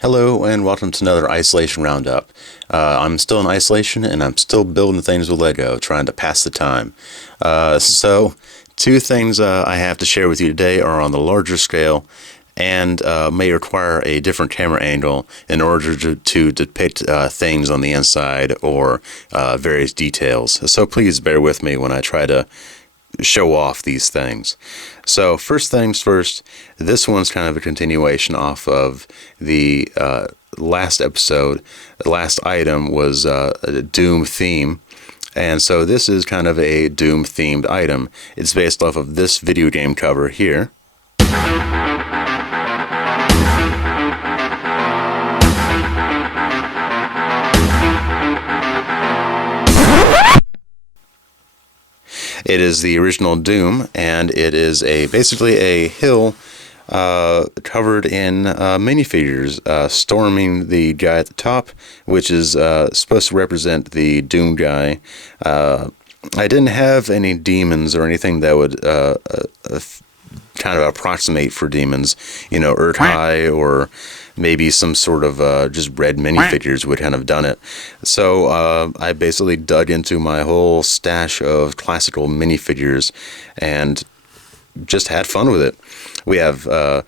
Hello and welcome to another Isolation Roundup. I'm still in isolation and I'm still building things with Lego, trying to pass the time. So, two things I have to share with you today are on the larger scale and may require a different camera angle in order to depict things on the inside or various details. So please bear with me when I try to show off these things. So first things first, this one's kind of a continuation off of the last episode. The last item was a Doom theme, and so this is kind of a Doom themed item. It's based off of this video game cover here. It is the original Doom, and it is basically a hill covered in minifigures, storming the guy at the top, which is supposed to represent the Doom guy. I didn't have any demons or anything that would kind of approximate for demons, you know, Earth High or maybe some sort of just red minifigures would kind of done it. So I basically dug into my whole stash of classical minifigures and just had fun with it. We have a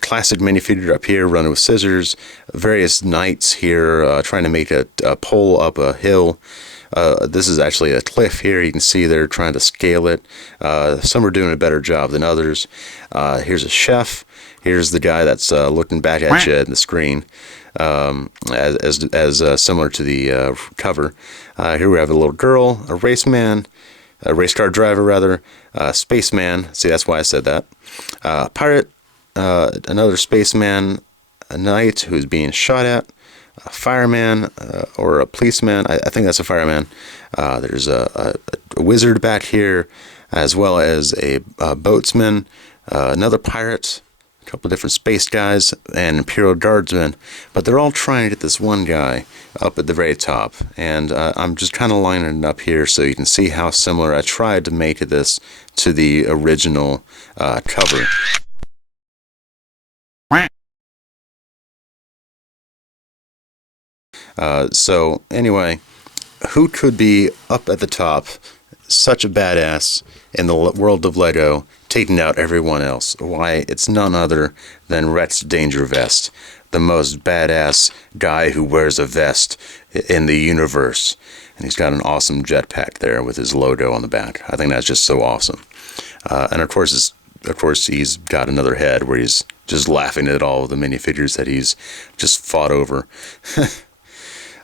classic minifigure up here running with scissors, various knights here trying to make a pole up a hill. This is actually a cliff here. You can see they're trying to scale it. Some are doing a better job than others. Here's a chef. Here's the guy that's looking back at you in the screen, as similar to the cover. Here we have a little girl, a race car driver rather, spaceman. See, that's why I said that. Pirate, another spaceman, a knight who's being shot at. A fireman or a policeman. I think that's a fireman. There's a wizard back here, as well as a boatsman, another pirate, a couple of different space guys, and Imperial Guardsmen. But they're all trying to get this one guy up at the very top. And I'm just kind of lining it up here so you can see how similar I tried to make this to the original cover. So anyway, who could be up at the top, such a badass in the world of Lego, taking out everyone else? Why, it's none other than Rex Danger Vest, the most badass guy who wears a vest in the universe. And he's got an awesome jetpack there with his logo on the back. I think that's just so awesome. And of course he's got another head where he's just laughing at all of the minifigures that he's just fought over.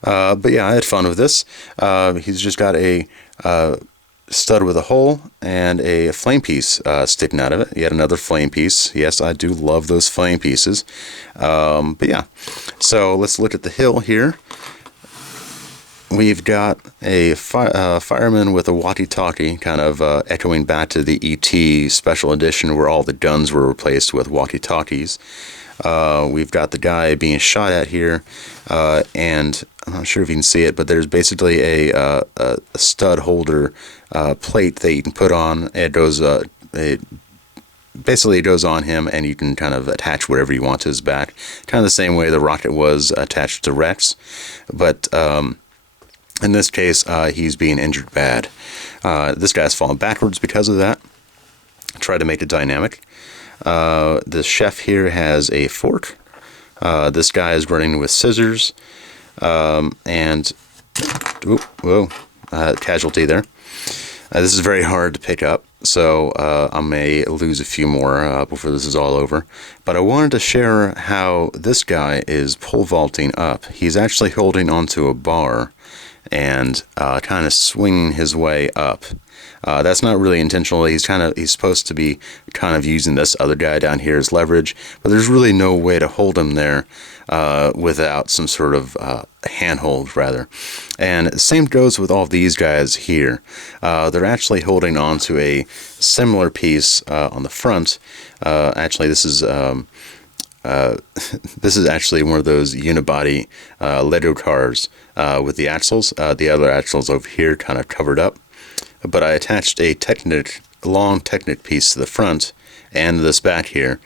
But yeah, I had fun with this. He's just got a stud with a hole and a flame piece sticking out of it. Yet another flame piece. Yes, I do love those flame pieces. But yeah, so let's look at the hill here. We've got a fireman with a walkie-talkie, kind of echoing back to the E.T. special edition where all the guns were replaced with walkie-talkies. We've got the guy being shot at here, and I'm not sure if you can see it, but there's basically a stud holder plate that you can put on. It goes basically it goes on him, and you can kind of attach whatever you want to his back, kind of the same way the rocket was attached to Rex, but in this case he's being injured bad. This guy's falling backwards because of that. Try to make it dynamic. The chef here has a fork. This guy is running with scissors. And whoa, casualty there. This is very hard to pick up, so I may lose a few more before this is all over. But I wanted to share how this guy is pole vaulting up. He's actually holding onto a bar and kind of swinging his way up. That's not really intentional. He's supposed to be kind of using this other guy down here as leverage, but there's really no way to hold him there without some sort of handhold, rather. And the same goes with all of these guys here. They're actually holding on to a similar piece on the front. Actually, this is actually one of those unibody Lego cars with the axles. The other axles over here kind of covered up. But I attached a long Technic piece to the front and this back here,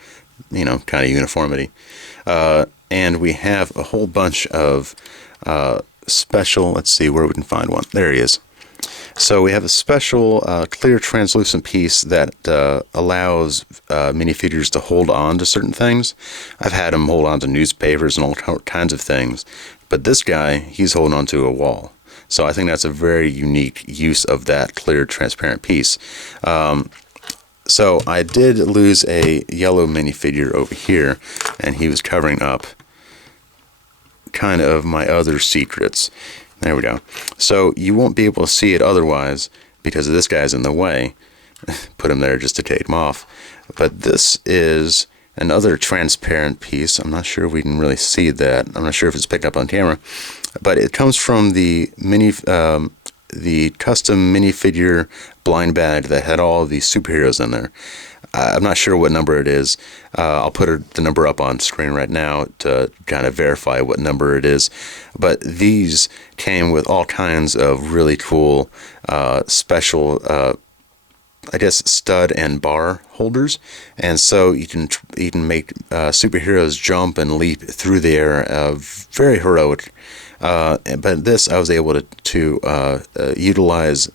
you know, kind of uniformity. and we have a whole bunch of special, let's see where we can find one. There he is. So we have a special clear translucent piece that allows minifigures to hold on to certain things. I've had them hold on to newspapers and all kinds of things, but this guy, he's holding on to a wall. So I think that's a very unique use of that clear transparent piece. So I did lose a yellow minifigure over here, and he was covering up kind of my other secrets. There we go. So you won't be able to see it otherwise because this guy's in the way. Put him there just to take him off. But this is another transparent piece. I'm not sure if we can really see that. I'm not sure if it's picked up on camera. But it comes from the custom minifigure blind bag that had all of these superheroes in there. I'm not sure what number it is. I'll put the number up on screen right now to kind of verify what number it is. But these came with all kinds of really cool special, I guess, stud and bar holders. And so you can make superheroes jump and leap through the air. Very heroic. But this, I was able to utilize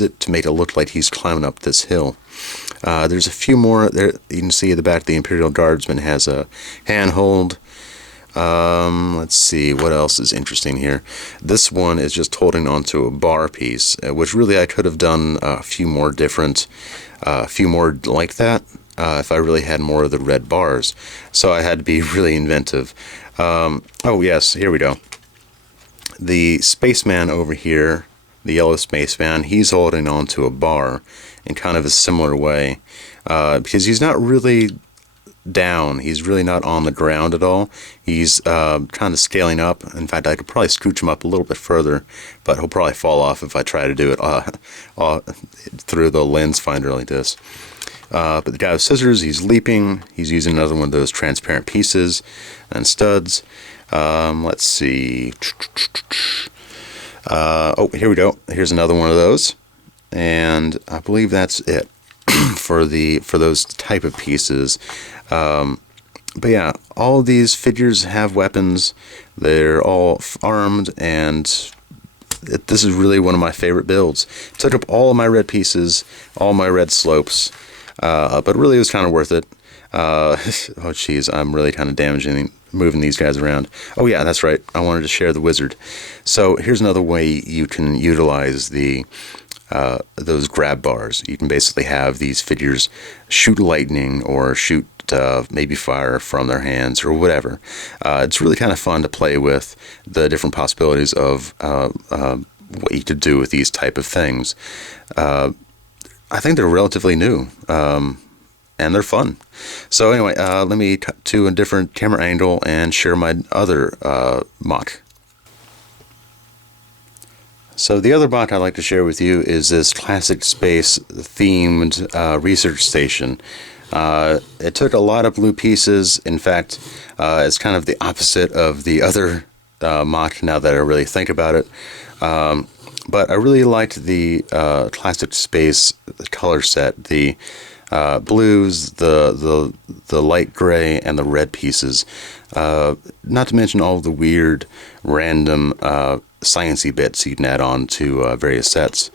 it to make it look like he's climbing up this hill. There's a few more there. You can see at the back the Imperial Guardsman has a handhold. Let's see what else is interesting here. This one is just holding onto a bar piece, which really I could have done a few more different, a few more like that if I really had more of the red bars. So I had to be really inventive. Oh yes, here we go. The spaceman over here, the yellow spaceman, he's holding on to a bar in kind of a similar way because he's not really down. He's really not on the ground at all. He's kind of scaling up. In fact, I could probably scooch him up a little bit further, but he'll probably fall off if I try to do it through the lens finder like this. But the guy with scissors, he's leaping. He's using another one of those transparent pieces and studs. Let's see. Oh, here we go. Here's another one of those, and I believe that's it for those type of pieces. But yeah, all of these figures have weapons. They're all armed, and this is really one of my favorite builds. Took up all of my red pieces, all my red slopes, but really it was kind of worth it. Oh geez, I'm really kind of moving these guys around. Oh yeah, that's right. I wanted to share the wizard. So here's another way you can utilize those grab bars. You can basically have these figures shoot lightning or shoot maybe fire from their hands or whatever. It's really kind of fun to play with the different possibilities of what you could do with these type of things. I think they're relatively new. And they're fun. So anyway, let me cut to a different camera angle and share my other MOC. So the other MOC I'd like to share with you is this classic space themed research station. It took a lot of blue pieces. In fact, it's kind of the opposite of the other MOC now that I really think about it. But I really liked the classic space color set. The blues, the light gray, and the red pieces. Not to mention all of the weird, random, sciencey bits you can add on to various sets,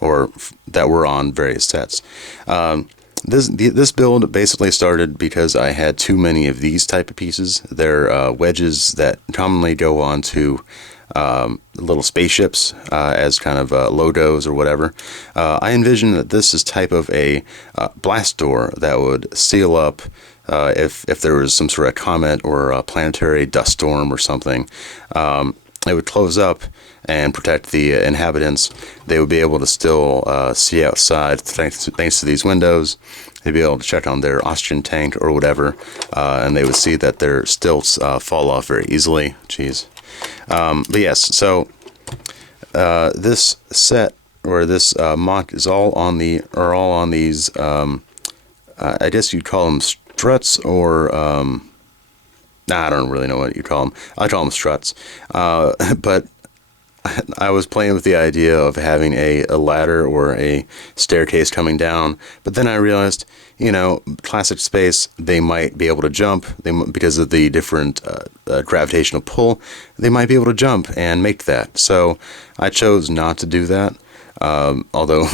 or that were on various sets. This build basically started because I had too many of these type of pieces. They're wedges that commonly go on to little spaceships as kind of logos or whatever. I envision that this is type of a blast door that would seal up if there was some sort of comet or a planetary dust storm or something. It would close up and protect the inhabitants. They would be able to still see outside thanks to these windows. They'd be able to check on their oxygen tank or whatever, and they would see that their stilts fall off very easily. Jeez. But yes, so this set or this MOC is all on these. I guess you'd call them struts or I don't really know what you call them. I call them struts, but I was playing with the idea of having a ladder or a staircase coming down, but then I realized, you know, classic space, they might be able to jump because of the different gravitational pull. They might be able to jump and make that. So I chose not to do that, although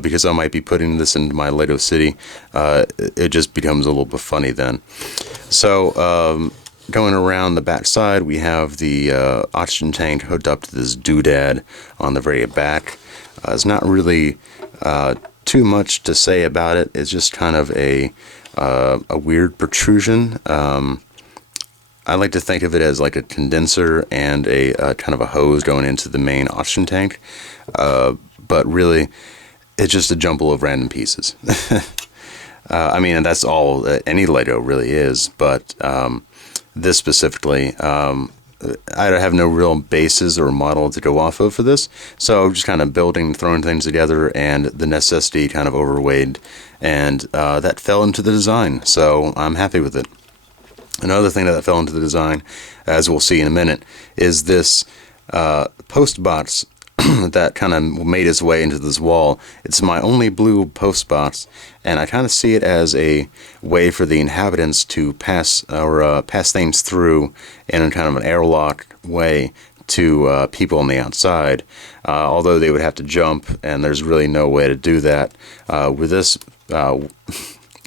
because I might be putting this into my Lego City, it just becomes a little bit funny then. So going around the back side, we have the oxygen tank hooked up to this doodad on the very back. It's not really too much to say about it. It's just kind of a weird protrusion. I like to think of it as like a condenser and a kind of a hose going into the main oxygen tank, but really it's just a jumble of random pieces. I mean, and that's all any Lego really is, but this specifically, I have no real basis or model to go off of for this, so just kind of building, throwing things together, and the necessity kind of overweighed, and that fell into the design, so I'm happy with it. Another thing that fell into the design, as we'll see in a minute, is this post box that kind of made its way into this wall. It's my only blue post box, and I kind of see it as a way for the inhabitants to pass things through in a kind of an airlock way to people on the outside, although they would have to jump, and there's really no way to do that.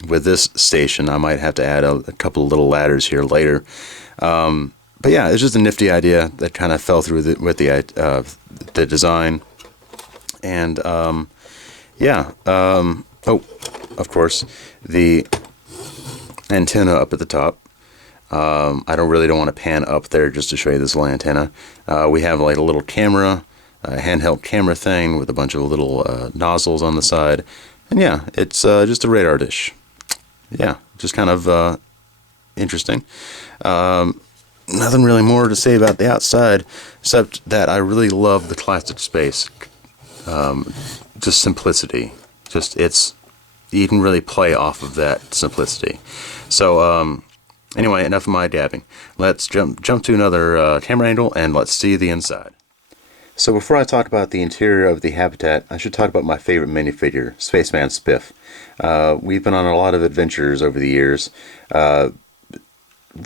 With this station, I might have to add a couple of little ladders here later. But yeah, it's just a nifty idea that kind of fell through with the design. And yeah, oh, of course, the antenna up at the top. I don't want to pan up there just to show you this little antenna. We have like a little camera, a handheld camera thing with a bunch of little nozzles on the side. And yeah, it's just a radar dish. Yeah, just kind of interesting. Nothing really more to say about the outside, except that I really love the classic space. Just simplicity. You can really play off of that simplicity. So anyway, enough of my dabbing. Let's jump to another camera angle, and let's see the inside. So before I talk about the interior of the habitat, I should talk about my favorite minifigure, Spaceman Spiff. We've been on a lot of adventures over the years.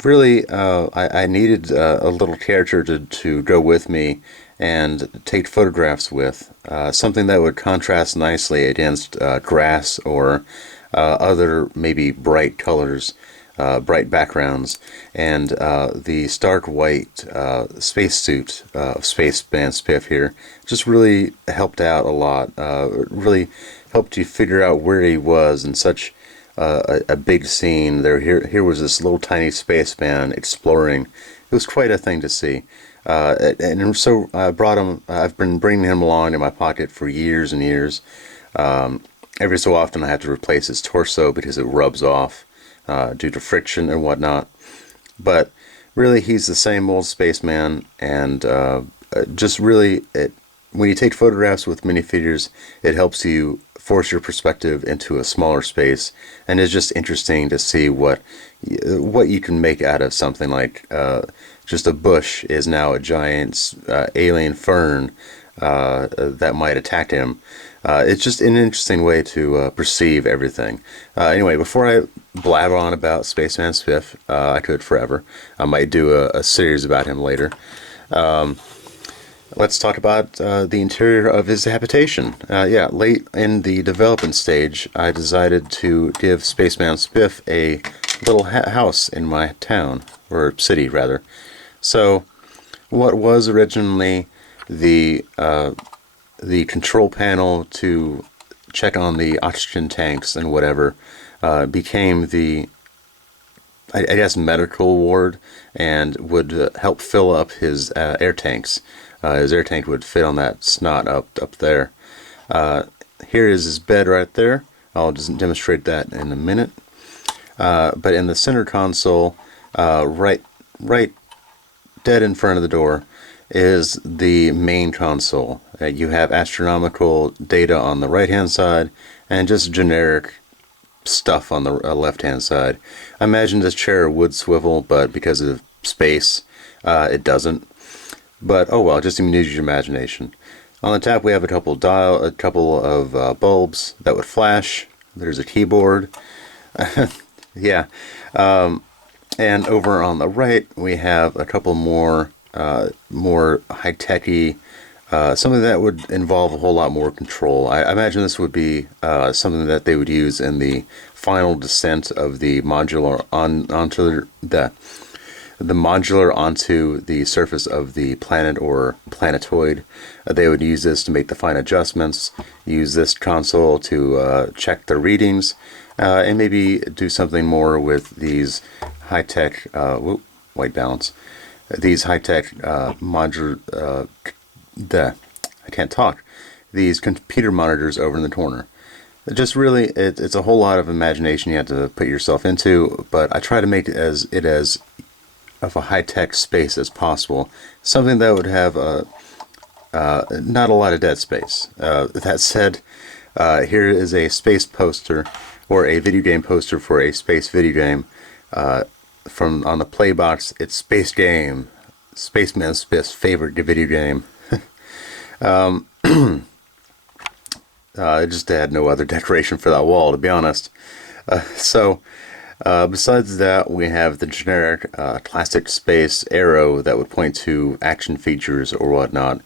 Really, I needed a little character to go with me and take photographs with. Something that would contrast nicely against grass or other maybe bright colors, bright backgrounds. And the stark white spacesuit of Spaceman Spiff here just really helped out a lot. Really helped you figure out where he was in such a big scene. Here was this little tiny spaceman exploring. It was quite a thing to see, and so I brought him. I've been bringing him along in my pocket for years and years. Every so often, I have to replace his torso because it rubs off due to friction and whatnot. But really, he's the same old spaceman, and just really, when you take photographs with minifigures, it helps you force your perspective into a smaller space, and it's just interesting to see what you can make out of something like just a bush is now a giant alien fern that might attack him. It's just an interesting way to perceive everything. Anyway, before I blabber on about Spaceman Spiff, I could forever. I might do a series about him later. Let's talk about the interior of his habitation. Yeah, late in the development stage, I decided to give Spaceman Spiff a little house in my town, or city rather. So, what was originally the control panel to check on the oxygen tanks and whatever became the, I guess, medical ward, and would help fill up his air tanks. His air tank would fit on that snot up there. Here is his bed right there. I'll just demonstrate that in a minute. But in the center console, right dead in front of the door, is the main console. You have astronomical data on the right hand side and just generic stuff on the left hand side. I imagine this chair would swivel, but because of space, it doesn't. But oh well, just even use your imagination. On the top we have a couple of bulbs that would flash. There's a keyboard. Yeah. And over on the right we have a couple more more high-techy, something that would involve a whole lot more control. I imagine this would be something that they would use in the final descent of the modular onto the modular onto the surface of the planet or planetoid. They would use this to make the fine adjustments, use this console to check the readings, and maybe do something more with these high-tech, white balance, these high-tech modular, I can't talk, these computer monitors over in the corner. Just really, it's a whole lot of imagination you have to put yourself into, but I try to make it as of a high-tech space as possible. Something that would have not a lot of dead space. That said, here is a space poster, or a video game poster for a space video game. From on the play box, it's Space Game, Spaceman Spiff's favorite video game. I just had no other decoration for that wall, to be honest. Besides that, we have the generic classic space arrow that would point to action features or whatnot.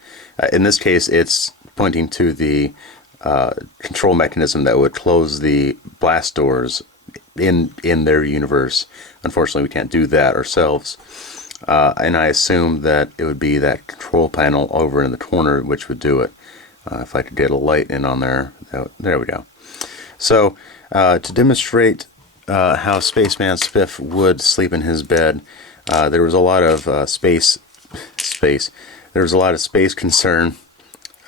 In this case, it's pointing to the control mechanism that would close the blast doors in their universe. Unfortunately, we can't do that ourselves. And I assume that it would be that control panel over in the corner which would do it. If I could get a light in on there. There we go. So, to demonstrate how Spaceman Spiff would sleep in his bed, there was a lot of space. There was a lot of space concern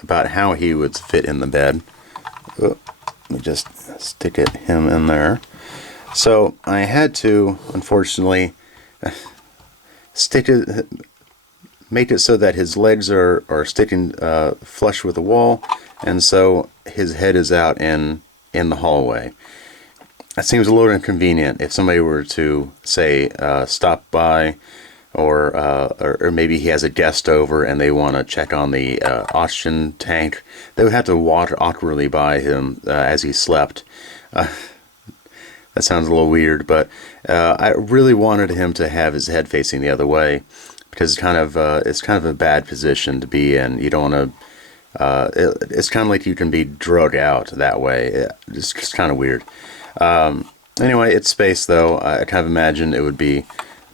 about how he would fit in the bed. Oh, let me just stick him in there. So I had to, unfortunately, make it so that his legs are sticking flush with the wall, and so his head is out in the hallway. That seems a little inconvenient if somebody were to say stop by, or maybe he has a guest over and they want to check on the oxygen tank. They would have to walk awkwardly by him as he slept. That sounds a little weird, but I really wanted him to have his head facing the other way, because it's kind of a bad position to be in. You don't want to. It's kind of like you can be drug out that way. It's just kind of weird. Anyway, it's space though. I kind of imagine it would be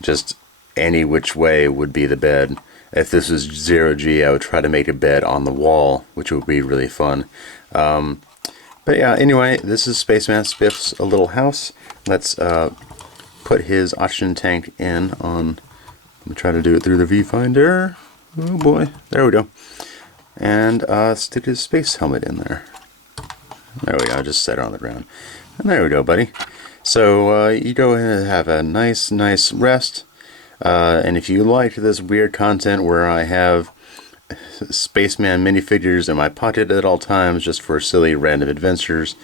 just any which way would be the bed. If this was 0G, I would try to make a bed on the wall, which would be really fun. But yeah, anyway, this is Spaceman Spiff's little house. Let's put his oxygen tank in on. Let me try to do it through the viewfinder. Oh boy, there we go. And stick his space helmet in there. There we go, I just set it on the ground. And there we go, buddy. So you go ahead and have a nice rest. And if you like this weird content where I have Spaceman minifigures in my pocket at all times just for silly random adventures,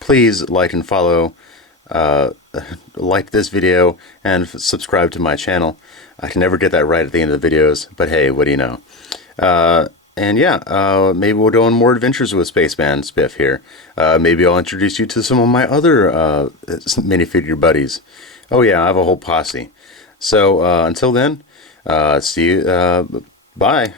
please like and follow, like this video, and subscribe to my channel. I can never get that right at the end of the videos, but hey, what do you know? And yeah, maybe we'll go on more adventures with Spaceman Spiff here. Maybe I'll introduce you to some of my other minifigure buddies. Oh yeah, I have a whole posse. So until then, see you. Bye.